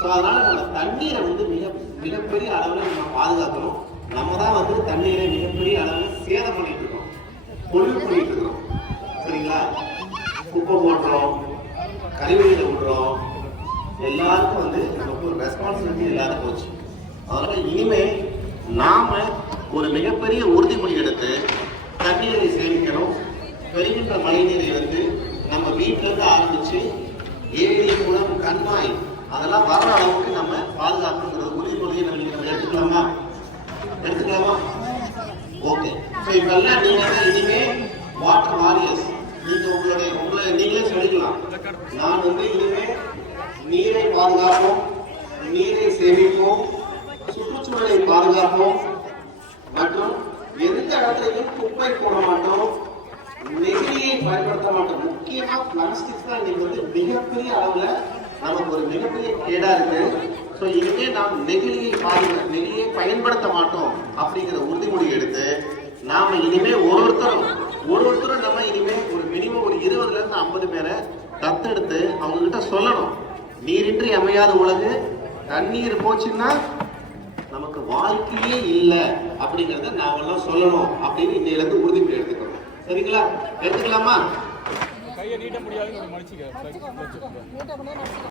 So அதனால நம்ம தண்ணீரை வந்து மிகப்பெரிய அளவில் நம்ம பாதுகாக்கணும். நம்ம தான் வந்து தண்ணீரை மிகப்பெரிய அளவில் சேதம் பண்ணிட்டு இருக்கோம், பொல்யூட் பண்ணிட்டு இருக்கோம். சரிங்களா? குப்பை போடுறோம், கழிவுகளை விடுறோம். எல்லாருக்கும் வந்து நமக்கு ஒரு ரெஸ்பான்சிபிலிட்டி இல்லாத போச்சு. அதனால இனிமே நாம ஒரு மிகப்பெரிய உறுதிமொழி எடுத்து தண்ணீரை சேமிக்கணும். பெறுகின்ற மழை நீரை வந்து நம்ம வீட்டில இருந்து ஆரம்பிச்சு ஏரி, குளம், கண்மாய் அதெல்லாம் வர அளவுக்கு நம்ம பாதுகாக்கணுங்கிற உறுதிமொழியை நம்ம எடுத்துக்கலாமா? ஓகே. ஸோ இப்பெல்லாம் நீங்க இனிமே வாட்டர் வாரியர்ஸ், உங்களை நீங்களே சொல்லிக்கலாம். நான் வந்து இனிமே நீரை பாதுகாப்போம், நீரை சேமிப்போம், சுற்றுச்சூழலை பாதுகாப்போம் மற்றும் எந்த இடத்துலையும் குப்பை போட மாட்டோம், நெகிழியை பயன்படுத்த மாட்டோம். முக்கியமா பிளாஸ்டிக் தான் இன்னைக்கு வந்து மிகப்பெரிய அளவுல நமக்கு ஒரு மிகப்பெரிய கேடா இருக்கு. ஸோ இனிமே நாம் நெகிழியை பயன்படுத்த மாட்டோம் அப்படிங்கிற உறுதிமொழி எடுத்து நாம இனிமே ஒருத்தரும் நம்ம இனிமே ஒரு மினிமம் ஒரு 20 to 50 பேரை தத்தெடுத்து அவங்க கிட்ட சொல்லணும். நீரின்றி அமையாத உலகு, தண்ணீர் போச்சுன்னா நமக்கு வாழ்க்கையே இல்லை அப்படிங்கிறத நாமெல்லாம் சொல்லணும் அப்படின்னு இன்னையில இருந்து உறுதிமொழி எடுத்துக்கணும். சரிங்களா? எடுத்துக்கலாமா?